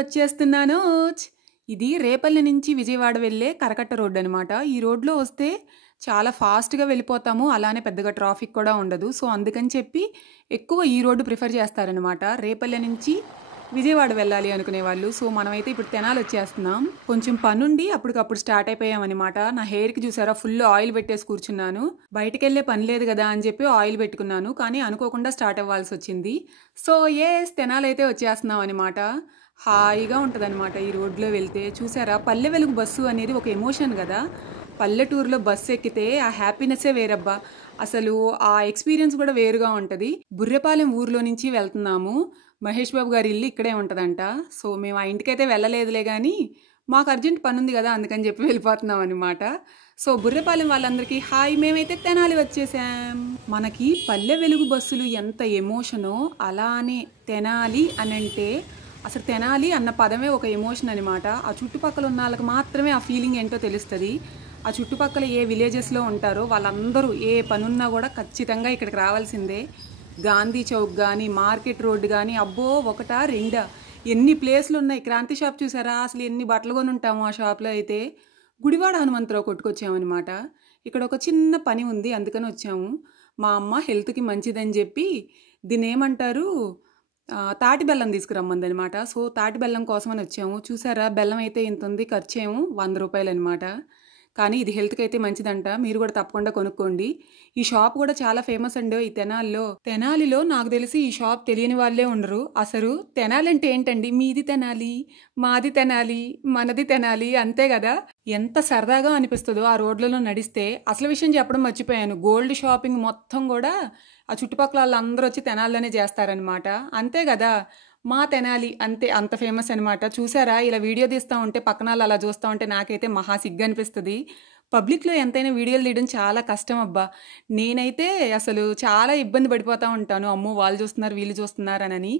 వచ్చేస్తున్నాను. ఇది రేపల్లి నుంచి విజయవాడ వెళ్ళే కరకట్ట రోడ్ అనమాట. ఈ రోడ్లో వస్తే చాలా ఫాస్ట్గా వెళ్ళిపోతాము, అలానే పెద్దగా ట్రాఫిక్ కూడా ఉండదు. సో అందుకని చెప్పి ఎక్కువ ఈ రోడ్డు ప్రిఫర్ చేస్తారనమాట రేపల్లి నుంచి విజయవాడ వెళ్ళాలి అనుకునే వాళ్ళు. సో మనమైతే ఇప్పుడు తెనాలి వచ్చేస్తున్నాం. కొంచెం పనుండి అప్పటికప్పుడు స్టార్ట్ అయిపోయామన్నమాట. నా హెయిర్కి చూసారా ఫుల్ ఆయిల్ పెట్టేసి కూర్చున్నాను. బయటికి వెళ్ళే పని లేదు కదా అని చెప్పి ఆయిల్ పెట్టుకున్నాను, కానీ అనుకోకుండా స్టార్ట్ అవ్వాల్సి వచ్చింది. సో తెనాలి అయితే వచ్చేస్తున్నాం అనమాట. హాయిగా ఉంటుంది అనమాట ఈ రోడ్లో వెళ్తే. చూసారా పల్లె వెలుగు బస్సు అనేది ఒక ఎమోషన్ కదా. పల్లెటూరులో బస్సు ఎక్కితే ఆ హ్యాపీనెస్సే వేరబ్బా. అసలు ఆ ఎక్స్పీరియన్స్ కూడా వేరుగా ఉంటుంది. బుర్రెపాలెం ఊర్లో నుంచి వెళ్తున్నాము. మహేష్ బాబు గారి ఇల్లు ఇక్కడే ఉంటుందంట. సో మేము ఆ ఇంటికైతే వెళ్ళలేదులే, కానీ మాకు అర్జెంట్ పని ఉంది కదా అందుకని చెప్పి వెళ్ళిపోతున్నాం అనమాట. సో బుర్రెపాలెం వాళ్ళందరికీ హాయ్, మేమైతే తెనాలి వచ్చేసాం. మనకి పల్లె వెలుగు బస్సులు ఎంత ఎమోషనో, అలానే తెనాలి అని అంటే అసలు తెనాలి అన్న పదమే ఒక ఎమోషన్ అనమాట. ఆ చుట్టుపక్కల ఉన్న వాళ్ళకి మాత్రమే ఆ ఫీలింగ్ ఏంటో తెలుస్తుంది. ఆ చుట్టుపక్కల ఏ విలేజెస్లో ఉంటారో వాళ్ళందరూ ఏ పనున్నా కూడా ఖచ్చితంగా ఇక్కడికి రావాల్సిందే. గాంధీ చౌక్ కానీ, మార్కెట్ రోడ్డు కానీ, అబ్బో ఒకటా రెండా ఎన్ని ప్లేస్లు ఉన్నాయి. క్రాంతి షాప్ చూసారా, అసలు ఎన్ని బట్టలు కొని ఉంటాము ఆ షాప్లో అయితే. గుడివాడ హనుమంతరావు కొట్టుకొచ్చామన్నమాట. ఇక్కడ ఒక చిన్న పని ఉంది అందుకని వచ్చాము. మా అమ్మ హెల్త్కి మంచిదని చెప్పి దీన్ని ఏమంటారు, తాటి బెల్లం తీసుకురమ్మందనమాట. సో తాటి బెల్లం కోసమని వచ్చాము. చూసారా బెల్లం అయితే ఇంత ఉంది, ఖర్చు ఏమో 100 రూపాయలు అనమాట. కానీ ఇది హెల్త్కి అయితే మంచిదంట, మీరు కూడా తప్పకుండా కొనుక్కోండి. ఈ షాప్ కూడా చాలా ఫేమస్ అండి ఈ తెనాలిలో. నాకు తెలిసి ఈ షాప్ తెలియని వాళ్ళే ఉండరు. అసలు తెనాలి అంటే ఏంటండి, మీది తెనాలి, మాది తెనాలి, మనది తెనాలి, అంతే కదా. ఎంత సరదాగా అనిపిస్తుందో ఆ రోడ్లలో నడిస్తే. అసలు విషయం చెప్పడం మర్చిపోయాను, గోల్డ్ షాపింగ్ మొత్తం కూడా ఆ చుట్టుపక్కల వాళ్ళందరూ వచ్చి తెనాలిలోనే చేస్తారనమాట. అంతే కదా, మా తెనాలి అంతే, అంత ఫేమస్ అనమాట. చూసారా ఇలా వీడియో తీస్తూ ఉంటే పక్కన వాళ్ళు అలా చూస్తూ ఉంటే నాకైతే మహా సిగ్గు అనిపిస్తుంది. పబ్లిక్లో ఎంతైనా వీడియోలు తీయడం చాలా కష్టం అబ్బా. నేనైతే అసలు చాలా ఇబ్బంది పడిపోతూ ఉంటాను, అమ్మో వాళ్ళు చూస్తున్నారు వీళ్ళు చూస్తున్నారు అని.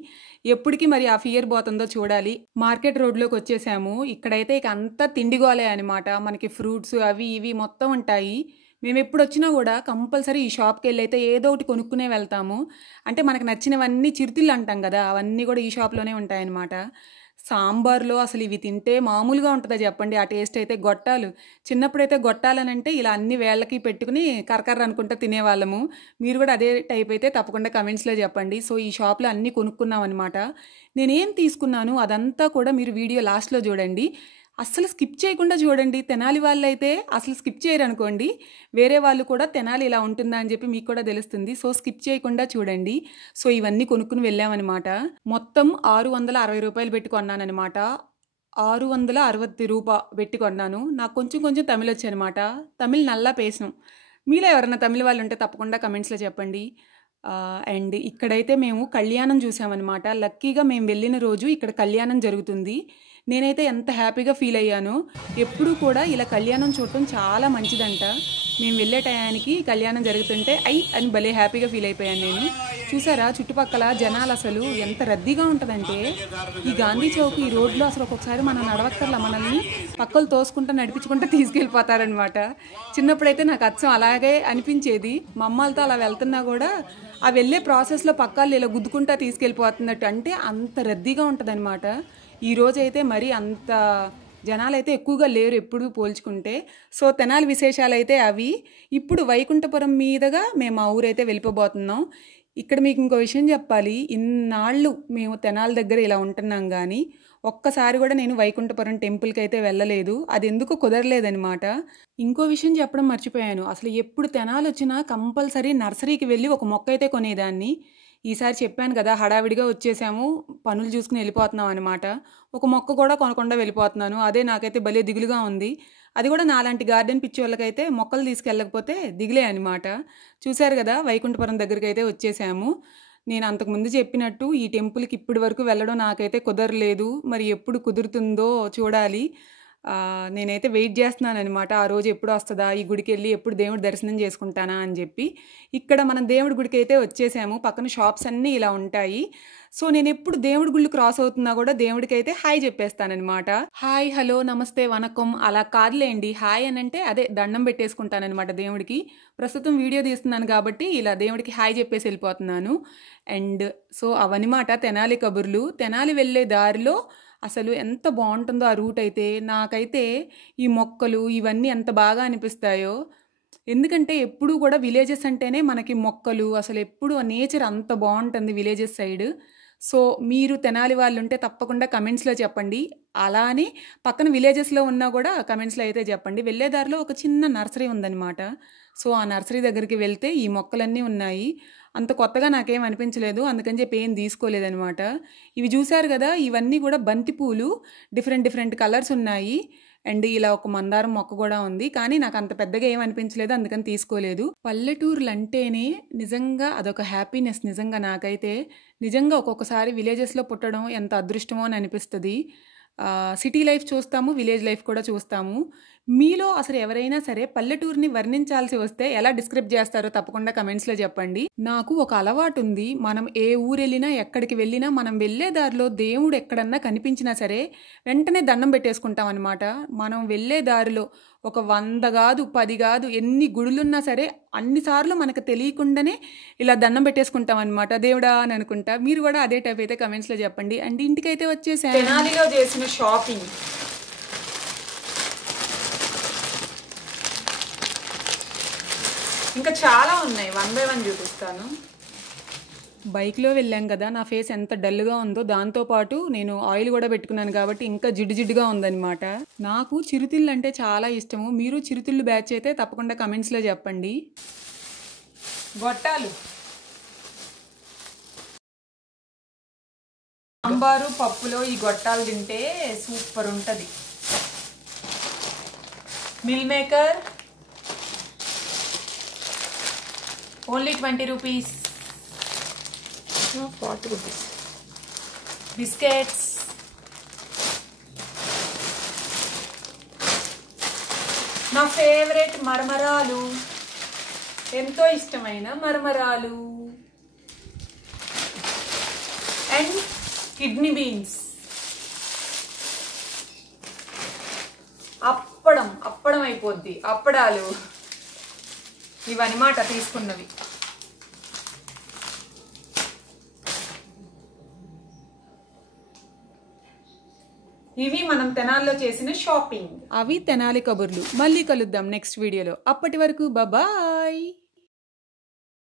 ఎప్పటికీ మరి ఆ ఫియర్ పోతుందో చూడాలి. మార్కెట్ రోడ్లోకి వచ్చేసాము. ఇక్కడైతే ఇక అంతా తిండిగోలే అనమాట. మనకి ఫ్రూట్స్ అవి ఇవి మొత్తం ఉంటాయి. మేము ఎప్పుడు వచ్చినా కూడా కంపల్సరీ ఈ షాప్కి వెళ్ళి అయితే ఏదో ఒకటి కొనుక్కునే వెళ్తాము. అంటే మనకు నచ్చినవన్నీ చిరుతిళ్ళు అంటాం కదా, అవన్నీ కూడా ఈ షాప్లోనే ఉంటాయన్నమాట. సాంబార్లో అసలు ఇవి తింటే మామూలుగా ఉంటుందా చెప్పండి, ఆ టేస్ట్ అయితే గొట్టాలు. చిన్నప్పుడైతే గొట్టాలనంటే ఇలా అన్ని వేళ్ళకి పెట్టుకుని కరకర్ర అనుకుంటా తినేవాళ్ళము. మీరు కూడా అదే టైప్ అయితే తప్పకుండా కమెంట్స్లో చెప్పండి. సో ఈ షాప్లో అన్నీ కొనుక్కున్నాం అనమాట. నేనేం తీసుకున్నాను అదంతా కూడా మీరు వీడియో లాస్ట్లో చూడండి, అస్సలు స్కిప్ చేయకుండా చూడండి. తెనాలి వాళ్ళు అయితే అసలు స్కిప్ చేయరు అనుకోండి, వేరే వాళ్ళు కూడా తెనాలి ఇలా ఉంటుందా అని చెప్పి మీకు కూడా తెలుస్తుంది. సో స్కిప్ చేయకుండా చూడండి. సో ఇవన్నీ కొనుక్కుని వెళ్ళామన్నమాట. మొత్తం 660 రూపాయలు పెట్టి కొన్నానమాట. 660 రూపాయలు పెట్టి కొన్నాను. నాకు కొంచెం తమిళ్ వచ్చనమాట. తమిళ్ నల్లా పేసం. మీలో ఎవరైనా తమిళ వాళ్ళు ఉంటే తప్పకుండా కమెంట్స్లో చెప్పండి. అండ్ ఇక్కడైతే మేము కళ్యాణం చూసామన్నమాట. లక్కీగా మేము వెళ్ళిన రోజు ఇక్కడ కళ్యాణం జరుగుతుంది. నేనైతే ఎంత హ్యాపీగా ఫీల్ అయ్యానో. ఎప్పుడూ కూడా ఇలా కళ్యాణం చూడటం చాలా మంచిదంట. మేము వెళ్ళే టయానికి కళ్యాణం జరుగుతుంటే అని భలే హ్యాపీగా ఫీల్ అయిపోయాను నేను. చూసారా చుట్టుపక్కల జనాలు అసలు ఎంత రద్దీగా ఉంటుందంటే, ఈ గాంధీ చౌక్ ఈ రోడ్లో అసలు ఒక్కొక్కసారి మనం నడవక్కర్లా, మనల్ని పక్కలు తోసుకుంటూ నడిపించుకుంటూ తీసుకెళ్ళిపోతారనమాట. చిన్నప్పుడైతే నాకు అచ్చం అలాగే అనిపించేది. మా అమ్మలతో అలా వెళ్తున్నా కూడా ఆ వెళ్ళే ప్రాసెస్లో పక్కాలు ఇలా గుద్దుకుంటా తీసుకెళ్ళిపోతున్నట్టు, అంటే అంత రద్దీగా ఉంటుంది అనమాట. ఈరోజైతే మరి అంత జనాలైతే ఎక్కువగా లేరు ఎప్పుడు పోల్చుకుంటే. సో తెనాలి విశేషాలు అయితే అవి. ఇప్పుడు వైకుంఠపురం మీదుగా మేము ఆ ఊరైతే వెళ్ళిపోబోతున్నాం. ఇక్కడ మీకు ఇంకో విషయం చెప్పాలి, ఇన్నాళ్ళు మేము తెనాలి దగ్గర ఇలా ఉంటున్నాం కానీ ఒక్కసారి కూడా నేను వైకుంఠపురం టెంపుల్కి అయితే వెళ్ళలేదు. అది ఎందుకు కుదరలేదనమాట. ఇంకో విషయం చెప్పడం మర్చిపోయాను, అసలు ఎప్పుడు తెనాలి వచ్చినా కంపల్సరీ నర్సరీకి వెళ్ళి ఒక మొక్క అయితే కొనేదాన్ని. ఈసారి చెప్పాను కదా హడావిడిగా వచ్చేసాము, పనులు చూసుకుని వెళ్ళిపోతున్నాం అనమాట. ఒక మొక్క కూడా కొనకుండా వెళ్ళిపోతున్నాను. అదే నాకైతే భలే దిగులుగా ఉంది. అది కూడా నాలాంటి గార్డెన్ పిచ్చి వాళ్ళకైతే మొక్కలు తీసుకెళ్ళకపోతే దిగులే అనమాట. చూశారు కదా వైకుంఠపురం దగ్గరికి అయితే వచ్చేసాము. నేను అంతకుముందు చెప్పినట్టు ఈ టెంపుల్కి ఇప్పటి వరకు వెళ్ళడం నాకైతే కుదరలేదు. మరి ఎప్పుడు కుదురుతుందో చూడాలి. నేనైతే వెయిట్ చేస్తున్నాను అనమాట, ఆ రోజు ఎప్పుడు వస్తుందా, ఈ గుడికి వెళ్ళి ఎప్పుడు దేవుడి దర్శనం చేసుకుంటానా అని చెప్పి. ఇక్కడ మనం దేవుడి గుడికి అయితే వచ్చేసాము. పక్కన షాప్స్ అన్నీ ఇలా ఉంటాయి. సో నేను ఎప్పుడు దేవుడి గుళ్ళు క్రాస్ అవుతున్నా కూడా దేవుడికి అయితే హాయ్ చెప్పేస్తానమాట. హాయ్ హలో నమస్తే వనకం అలా కాదులేండి, హాయ్ అని అంటే అదే దండం పెట్టేసుకుంటానమాట దేవుడికి. ప్రస్తుతం వీడియో తీస్తున్నాను కాబట్టి ఇలా దేవుడికి హాయ్ చెప్పేసి వెళ్ళిపోతున్నాను. అండ్ సో అవన్నమాట తెనాలి కబుర్లు. తెనాలి వెళ్ళే దారిలో అసలు ఎంత బాగుంటుందో ఆ రూట్ అయితే. నాకైతే ఈ మొక్కలు ఇవన్నీ ఎంత బాగా అనిపిస్తాయో. ఎందుకంటే ఎప్పుడూ కూడా విలేజెస్ అంటేనే మనకి మొక్కలు అసలు ఎప్పుడు నేచర్ అంత బాగుంటుంది విలేజెస్ సైడ్. సో మీరు తెనాలి వాళ్ళు ఉంటే తప్పకుండా కమెంట్స్లో చెప్పండి. అలానే పక్కన విలేజెస్లో ఉన్నా కూడా కమెంట్స్లో అయితే చెప్పండి. వెళ్ళే దారిలో ఒక చిన్న నర్సరీ ఉందన్నమాట. సో ఆ నర్సరీ దగ్గరికి వెళ్తే ఈ మొక్కలన్నీ ఉన్నాయి. అంత కొత్తగా నాకేం అనిపించలేదు, అందుకని చెప్పి ఏం తీసుకోలేదనమాట. ఇవి చూశారు కదా, ఇవన్నీ కూడా బంతిపూలు, డిఫరెంట్ డిఫరెంట్ కలర్స్ ఉన్నాయి. అండ్ ఇలా ఒక మందారం మొక్క కూడా ఉంది, కానీ నాకు అంత పెద్దగా ఏం అనిపించలేదు, అందుకని తీసుకోలేదు. పల్లెటూర్లు అంటేనే నిజంగా అదొక హ్యాపీనెస్. నిజంగా నాకైతే నిజంగా ఒక్కొక్కసారి విలేజెస్లో పుట్టడం ఎంత అదృష్టమో అని అనిపిస్తుంది. సిటీ లైఫ్ చూస్తాము, విలేజ్ లైఫ్ కూడా చూస్తాము. మీలో అసలు ఎవరైనా సరే పల్లెటూరుని వర్ణించాల్సి వస్తే ఎలా డిస్క్రైబ్ చేస్తారో తప్పకుండా కమెంట్స్లో చెప్పండి. నాకు ఒక అలవాటు ఉంది, మనం ఏ ఊరు వెళ్ళినా ఎక్కడికి వెళ్ళినా మనం వెళ్ళే దారిలో దేవుడు ఎక్కడన్నా కనిపించినా సరే వెంటనే దండం పెట్టేసుకుంటాం అనమాట. మనం వెళ్ళే దారిలో ఒక 100 కాదు 10 కాదు ఎన్ని గుడులున్నా సరే అన్నిసార్లు మనకు తెలియకుండానే ఇలా దండం పెట్టేసుకుంటాం అనమాట, దేవుడా అని అనుకుంటా. మీరు కూడా అదే టైప్ అయితే కమెంట్స్లో చెప్పండి. అండ్ ఇంటికైతే వచ్చేసాను. తెనాలిలో చేసిన షాపింగ్ ఇంకా చాలా ఉన్నాయి, 1 by 1 చూపిస్తాను. బైక్లో వెళ్ళాం కదా, నా ఫేస్ ఎంత డల్గా ఉందో, దాంతోపాటు నేను ఆయిల్ కూడా పెట్టుకున్నాను కాబట్టి ఇంకా జిడ్డు జిడ్డుగా ఉందన్నమాట. నాకు చిరుతిళ్ళు అంటే చాలా ఇష్టము. మీరు చిరుతిళ్ళు బ్యాచ్ అయితే తప్పకుండా కమెంట్స్లో చెప్పండి. గొట్టాలు, సాంబారు పప్పులో ఈ గొట్టాలు తింటే సూపర్ ఉంటుంది. Meal maker only 20 rupees, 40 rupees. Biscuits, నా ఫేవరెట్ మరమరాలు, ఎంతో ఇష్టమైన మరమరాలు. అండ్ కిడ్నీ బీన్స్, అప్పడం అయిపోద్ది, అప్పడాలు. ఇవన్నమాట తీసుకున్నవి. ఇవి మనం తెనాలిలో చేసిన షాపింగ్. అవి తెనాలి కబుర్లు. మళ్ళీ కలుద్దాం నెక్స్ట్ వీడియోలో. అప్పటి వరకు బాయ్.